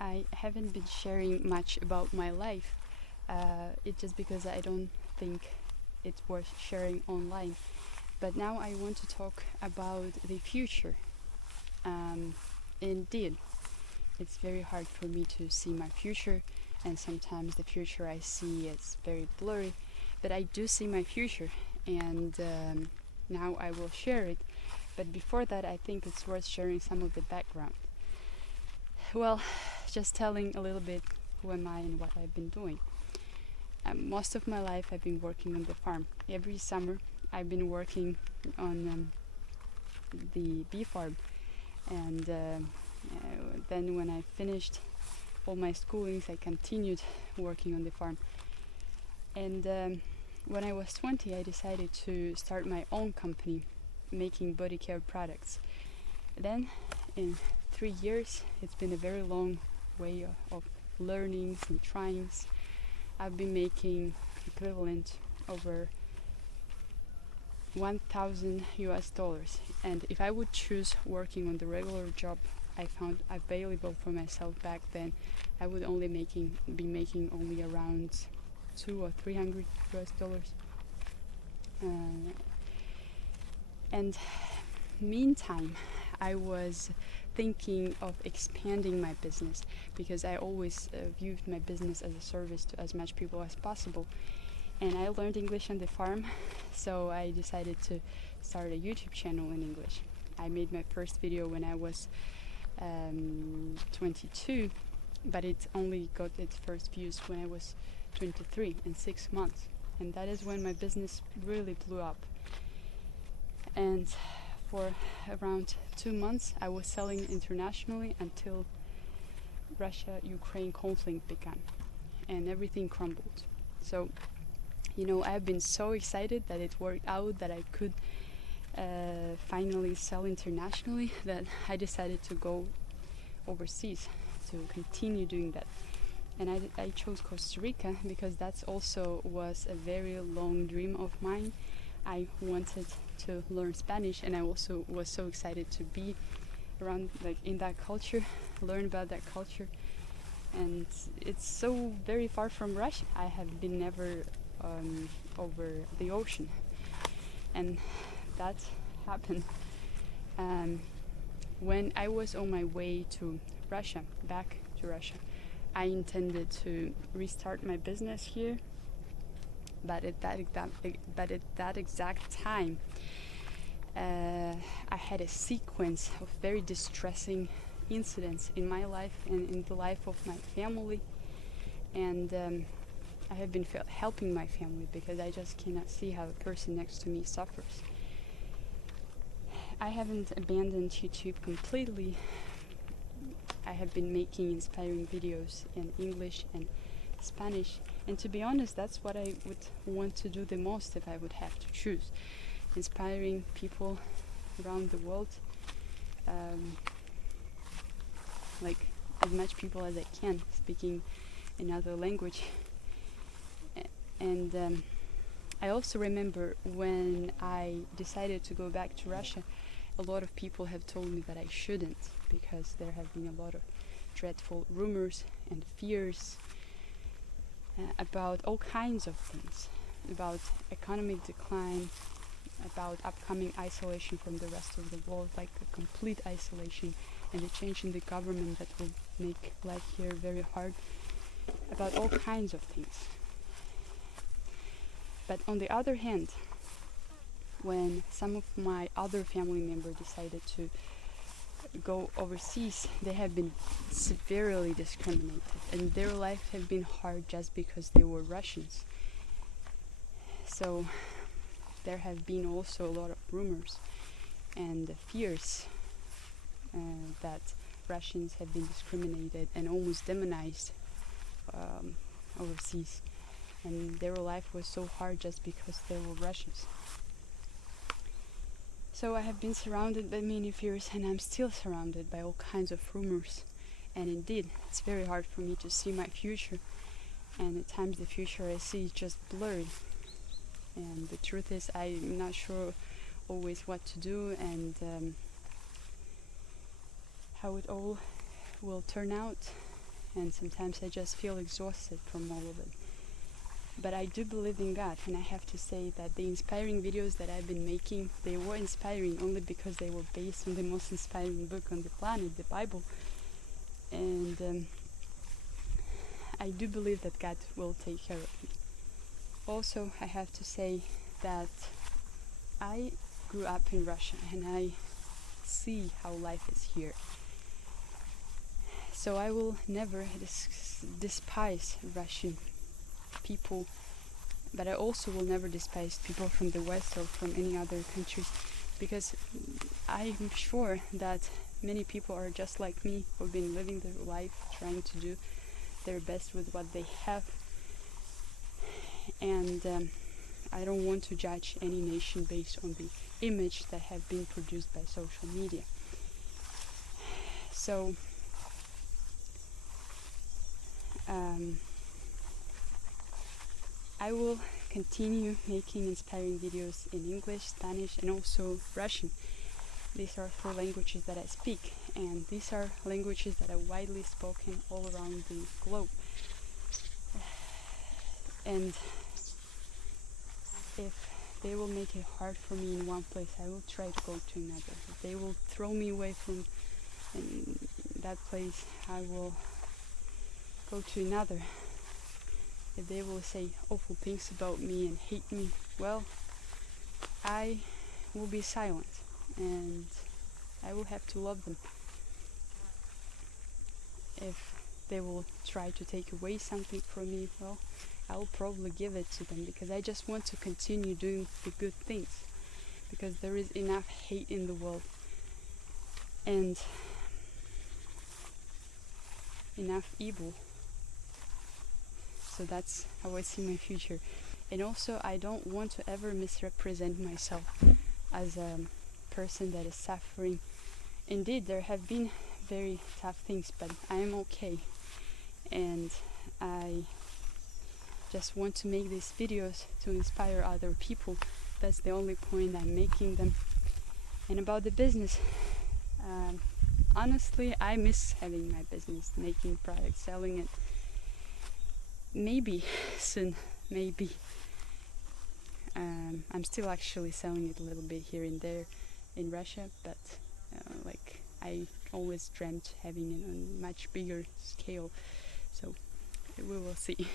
I haven't been sharing much about my life. It's just because I don't think it's worth sharing online. But now I want to talk about the future. Um, Indeed, it's very hard for me to see my future, and sometimes the future I see is very blurry. But I do see my future, and now I will share it. But before that, I think it's worth sharing some of the background. Well, just telling a little bit who am I and what I've been doing. Most of my life I've been working on the farm. Every summer I've been working on the bee farm, and then when I finished all my schoolings I continued working on the farm. And when I was 20 I decided to start my own company making body care products. Then in 3 years it's been a very long way of learnings and tryings. I've been making equivalent over 1,000 US dollars, and if I would choose working on the regular job I found available for myself back then, I would only be making only around 200 or 300 US dollars. And meantime I was thinking of expanding my business, because I always viewed my business as a service to as much people as possible. And I learned English on the farm, so I decided to start a YouTube channel in English. I made my first video when I was 22, but it only got its first views when I was 23, in 6 months. And that is when my business really blew up. And for around 2 months I was selling internationally until Russia-Ukraine conflict began and everything crumbled. So, I've been so excited that it worked out, that I could finally sell internationally, that I decided to go overseas to continue doing that. And I chose Costa Rica because that's also was a very long dream of mine. I wanted to learn Spanish, and I also was so excited to be around, like, in that culture, learn about that culture. And it's so very far from Russia. I have been never over the ocean, and that happened when I was on my way to Russia, back to Russia. I intended to restart my business here, but at that exact time I had a sequence of very distressing incidents in my life and in the life of my family, and I have been helping my family because I just cannot see how the person next to me suffers. I haven't abandoned YouTube completely. I have been making inspiring videos in English and Spanish, and to be honest, that's what I would want to do the most if I would have to choose. Inspiring people around the world, like as much people as I can, speaking another language. And I also remember when I decided to go back to Russia, a lot of people have told me that I shouldn't, because there have been a lot of dreadful rumors and fears about all kinds of things, about economic decline, about upcoming isolation from the rest of the world, like a complete isolation, and the change in the government that will make life here very hard, about all kinds of things. But on the other hand, when some of my other family members decided to go overseas, they have been severely discriminated, and their life have been hard just because they were Russians. So there have been also a lot of rumors and fears that Russians have been discriminated and almost demonized overseas, and their life was so hard just because they were Russians. So I have been surrounded by many fears, and I'm still surrounded by all kinds of rumors. And indeed, it's very hard for me to see my future. And at times the future I see is just blurred. And the truth is, I'm not sure always what to do and how it all will turn out. and sometimes I just feel exhausted from all of it. But I do believe in God, and I have to say that the inspiring videos that I've been making, they were inspiring only because they were based on the most inspiring book on the planet, the Bible. And I do believe that God will take care of me. Also, I have to say that I grew up in Russia and I see how life is here. So I will never despise Russian people, but I also will never despise people from the West or from any other countries, because I'm sure that many people are just like me, who've been living their life trying to do their best with what they have. And I don't want to judge any nation based on the image that have been produced by social media. So I will continue making inspiring videos in English, Spanish, and also Russian. These are 4 languages that I speak, and these are languages that are widely spoken all around the globe. And if they will make it hard for me in one place, I will try to go to another. If they will throw me away from that place, I will go to another. If they will say awful things about me and hate me, well, I will be silent and I will have to love them. If they will try to take away something from me, well, I will probably give it to them, because I just want to continue doing the good things, because there is enough hate in the world and enough evil. So that's how I see my future. And also, I don't want to ever misrepresent myself as a person that is suffering. Indeed, there have been very tough things, but I am okay. And I just want to make these videos to inspire other people. That's the only point I'm making them. And about the business, honestly, I miss having my business, making products, selling it. Maybe soon, maybe. I'm still actually selling it a little bit here and there in Russia, but I always dreamt having it on a much bigger scale. So we will see.